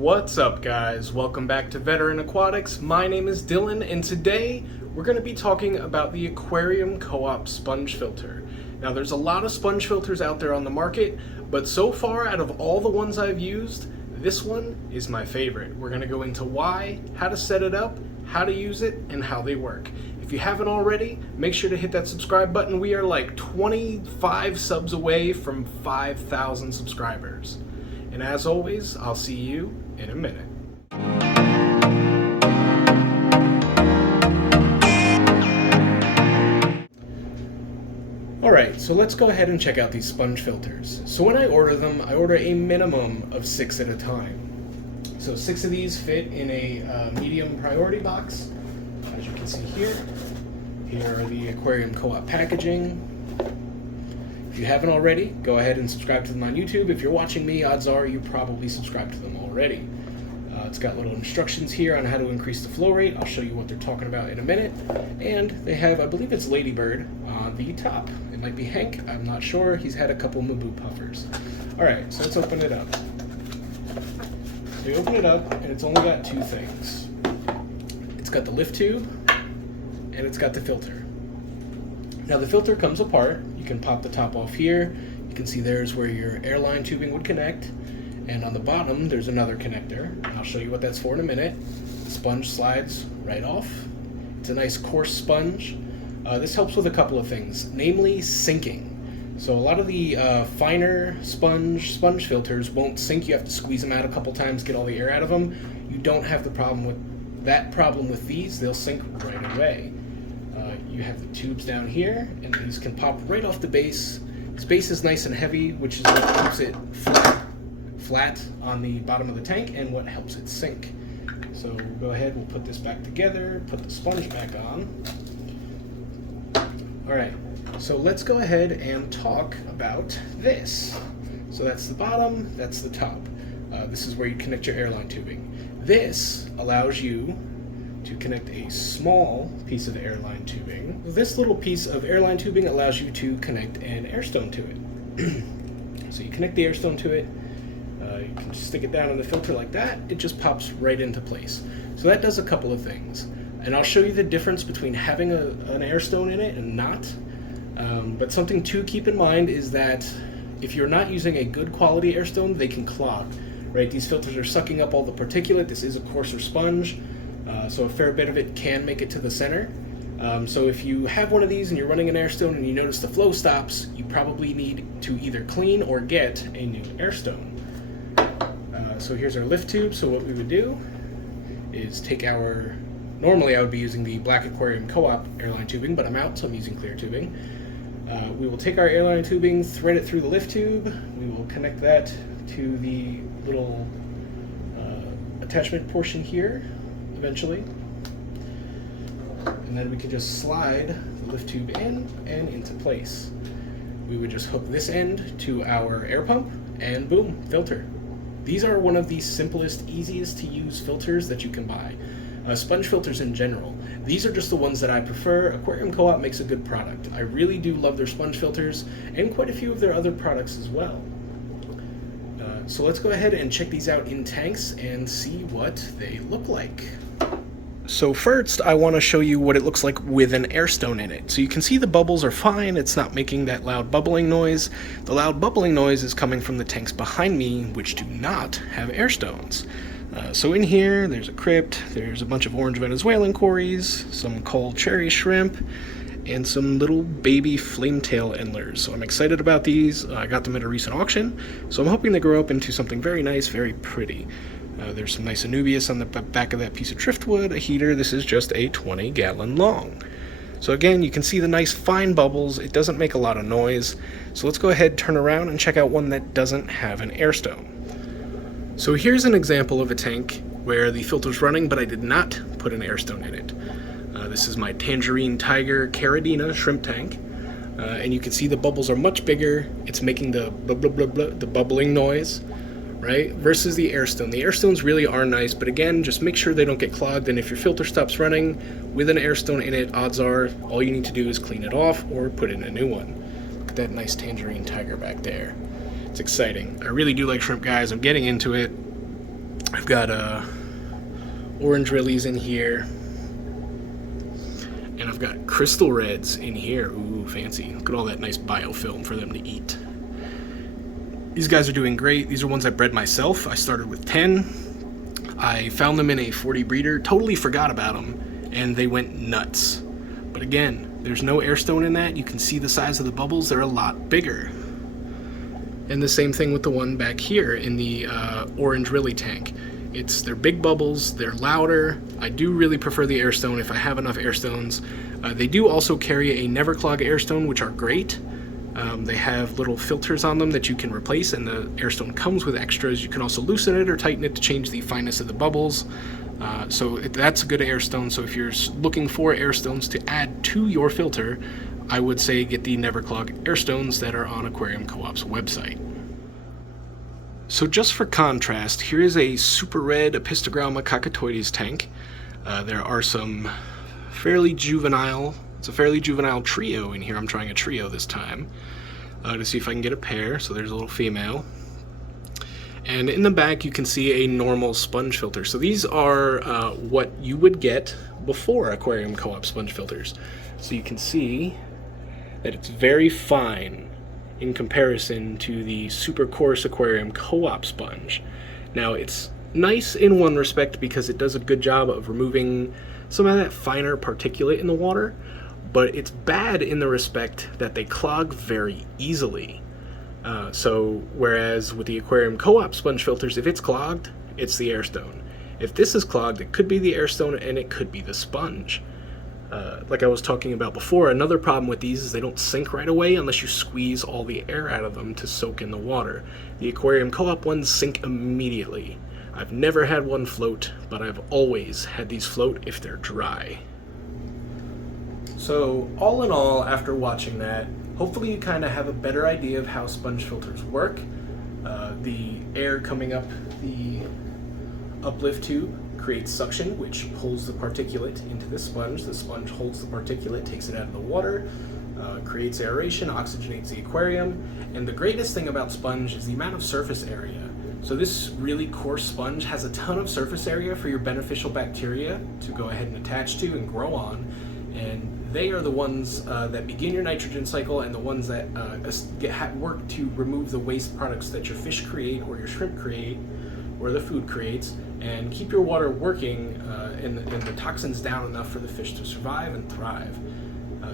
What's up, guys? Welcome back to Veteran Aquatics. My name is Dylan, and today we're going to be talking about the Aquarium Co-Op sponge filter. Now, there's a lot of sponge filters out there on the market, but so far, out of all the ones I've used, this one is my favorite. We're going to go into why, how to set it up, how to use it, and how they work. If you haven't already, make sure to hit that subscribe button. We are like 25 subs away from 5,000 subscribers. And as always, I'll see you in a minute. Alright, so let's go ahead and check out these sponge filters. So when I order them, I order a minimum of 6 at a time. So 6 of these fit in a medium priority box, as you can see here. Here are the Aquarium Co-Op packaging. If you haven't already, go ahead and subscribe to them on YouTube. If you're watching me, odds are you probably subscribed to them already. It's got little instructions here on how to increase the flow rate. I'll show you what they're talking about in a minute. And they have, I believe it's Ladybird on the top. It might be Hank, I'm not sure. He's had a couple Maboo puffers. Alright, so let's open it up. So you open it up, and it's only got 2 things. It's got the lift tube, and it's got the filter. Now the filter comes apart. You can pop the top off here. You can see there's where your airline tubing would connect. And on the bottom, there's another connector. I'll show you what that's for in a minute. The sponge slides right off. It's a nice coarse sponge. This helps with a couple of things, namely sinking. So a lot of the finer sponge filters won't sink. You have to squeeze them out a couple times, get all the air out of them. You don't have the problem with these. They'll sink right away. You have the tubes down here, and these can pop right off the base. This base is nice and heavy, which is what keeps it flat on the bottom of the tank and what helps it sink. So we'll go ahead, we'll put this back together, put the sponge back on. Alright, so let's go ahead and talk about this. So that's the bottom, that's the top. This is where you connect your airline tubing. This allows you to connect a small piece of airline tubing. This little piece of airline tubing allows you to connect an airstone to it. So you connect the airstone to it, you can just stick it down in the filter like that, it just pops right into place. So that does a couple of things. And I'll show you the difference between having an airstone in it and not. But something to keep in mind is that if you're not using a good quality airstone, they can clog. Right? These filters are sucking up all the particulate. This is a coarser sponge. So a fair bit of it can make it to the center. So if you have one of these and you're running an airstone and you notice the flow stops, you probably need to either clean or get a new airstone. So here's our lift tube. So what we would do is take normally I would be using the black Aquarium Co-Op airline tubing, but I'm out, so I'm using clear tubing. We will take our airline tubing, thread it through the lift tube. We will connect that to the little attachment portion here, eventually. And then we could just slide the lift tube in and into place. We would just hook this end to our air pump, and boom, filter. These are one of the simplest, easiest to use filters that you can buy. Sponge filters in general. These are just the ones that I prefer. Aquarium Co-Op makes a good product. I really do love their sponge filters and quite a few of their other products as well. So let's go ahead and check these out in tanks and see what they look like. So first, I want to show you what it looks like with an airstone in it. So you can see the bubbles are fine, it's not making that loud bubbling noise. The loud bubbling noise is coming from the tanks behind me, which do not have airstones. So in here, there's a crypt, there's a bunch of orange Venezuelan cories, some cold cherry shrimp, and some little baby flametail endlers. So I'm excited about these. I got them at a recent auction, so I'm hoping they grow up into something very nice, very pretty. There's some nice Anubias on the back of that piece of driftwood, a heater. This is just a 20-gallon long. So again, you can see the nice fine bubbles. It doesn't make a lot of noise. So let's go ahead, turn around, and check out one that doesn't have an airstone. So here's an example of a tank where the filter's running, but I did not put an airstone in it. This is my Tangerine Tiger Caridina shrimp tank. And you can see the bubbles are much bigger. It's making the blah, blah, blah, blah, the bubbling noise. Right, versus the airstone. The airstones really are nice, but again, just make sure they don't get clogged, and if your filter stops running with an airstone in it, odds are all you need to do is clean it off or put in a new one. Look at that nice Tangerine Tiger back there. It's exciting. I really do like shrimp, guys. I'm getting into it. I've got orange lilies in here, and I've got crystal reds in here. Ooh, fancy. Look at all that nice biofilm for them to eat. These guys are doing great. These are ones I bred myself. I started with 10. I found them in a 40 breeder, totally forgot about them, and they went nuts. But again, there's no airstone in that. You can see the size of the bubbles. They're a lot bigger. And the same thing with the one back here in the orange lily tank. They're big bubbles, they're louder. I do really prefer the airstone if I have enough airstones. They do also carry a never clog airstone, which are great. They have little filters on them that you can replace, and the airstone comes with extras. You can also loosen it or tighten it to change the fineness of the bubbles. That's a good airstone. So if you're looking for airstones to add to your filter, I would say get the never clog airstones that are on Aquarium Co-Op's website. So just for contrast, here is a super red Apistogramma cockatoides tank. There are some fairly juvenile, it's a fairly juvenile trio in here. I'm trying a trio this time to see if I can get a pair. So there's a little female. And in the back you can see a normal sponge filter. So these are what you would get before Aquarium Co-op sponge filters. So you can see that it's very fine in comparison to the super coarse Aquarium Co-op sponge. Now it's nice in one respect because it does a good job of removing some of that finer particulate in the water, but it's bad in the respect that they clog very easily. So whereas with the Aquarium Co-op sponge filters, if it's clogged, it's the airstone. If this is clogged, it could be the airstone and it could be the sponge. Like I was talking about before, another problem with these is they don't sink right away unless you squeeze all the air out of them to soak in the water. The Aquarium Co-op ones sink immediately. I've never had one float, but I've always had these float if they're dry. So all in all, after watching that, hopefully you kind of have a better idea of how sponge filters work. The air coming up the uplift tube creates suction, which pulls the particulate into the sponge. The sponge holds the particulate, takes it out of the water, creates aeration, oxygenates the aquarium. And the greatest thing about sponge is the amount of surface area. So this really coarse sponge has a ton of surface area for your beneficial bacteria to go ahead and attach to and grow on. And they are the ones that begin your nitrogen cycle and the ones that work to remove the waste products that your fish create or your shrimp create or the food creates, and keep your water working and the toxins down enough for the fish to survive and thrive.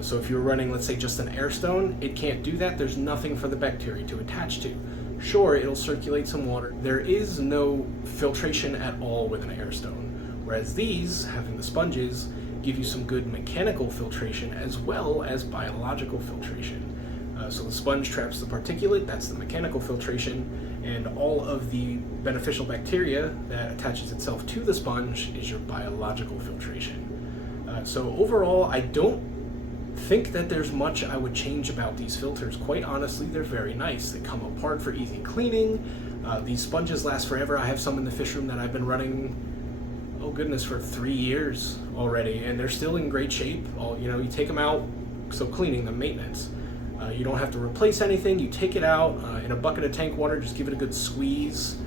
So if you're running, let's say, just an airstone, it can't do that. There's nothing for the bacteria to attach to. Sure, it'll circulate some water. There is no filtration at all with an airstone, whereas these, having the sponges, give you some good mechanical filtration as well as biological filtration. So the sponge traps the particulate, that's the mechanical filtration, and all of the beneficial bacteria that attaches itself to the sponge is your biological filtration. So overall, I don't think that there's much I would change about these filters. Quite honestly, they're very nice. They come apart for easy cleaning. These sponges last forever. I have some in the fish room that I've been running, oh goodness, for 3 years already, and they're still in great shape. You take them out, so cleaning them, maintenance. You don't have to replace anything. You take it out in a bucket of tank water, just give it a good squeeze,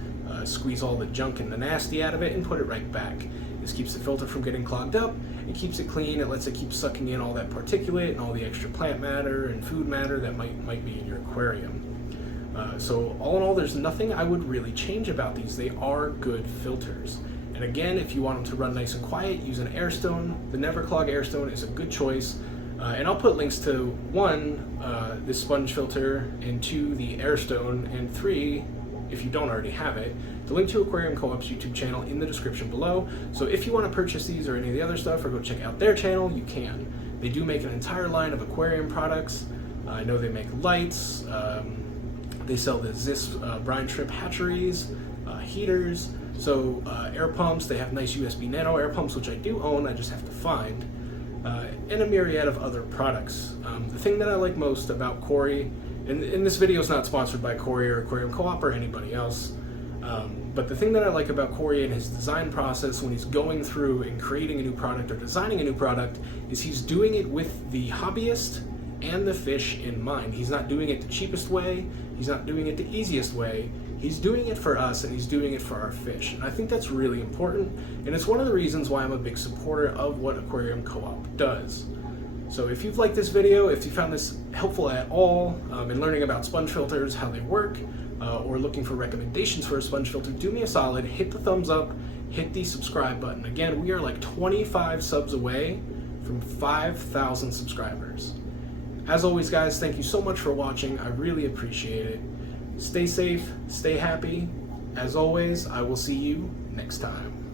squeeze all the junk and the nasty out of it, and put it right back. This keeps the filter from getting clogged up. It keeps it clean. It lets it keep sucking in all that particulate and all the extra plant matter and food matter that might be in your aquarium. So all in all, there's nothing I would really change about these. They are good filters. And again, if you want them to run nice and quiet, use an airstone. The Never Clog airstone is a good choice. And I'll put links to 1, this sponge filter, and 2, the airstone, and 3, if you don't already have it, the link to Aquarium Co-op's YouTube channel in the description below. So if you want to purchase these or any of the other stuff or go check out their channel, you can. They do make an entire line of aquarium products. I know they make lights. They sell the Zis brine shrimp hatcheries, heaters, so air pumps. They have nice USB nano air pumps, which I do own, I just have to find. And a myriad of other products. The thing that I like most about Corey, and this video is not sponsored by Corey or Aquarium Co-op or anybody else, but the thing that I like about Corey and his design process when he's going through and creating a new product or designing a new product is he's doing it with the hobbyist and the fish in mind. He's not doing it the cheapest way, he's not doing it the easiest way, He's doing it for us, and he's doing it for our fish. And I think that's really important, and it's one of the reasons why I'm a big supporter of what Aquarium Co-Op does. So if you've liked this video, if you found this helpful at all in learning about sponge filters, how they work, or looking for recommendations for a sponge filter, do me a solid, hit the thumbs up, hit the subscribe button. Again, we are like 25 subs away from 5,000 subscribers. As always, guys, thank you so much for watching. I really appreciate it. Stay safe, stay happy. As always, I will see you next time.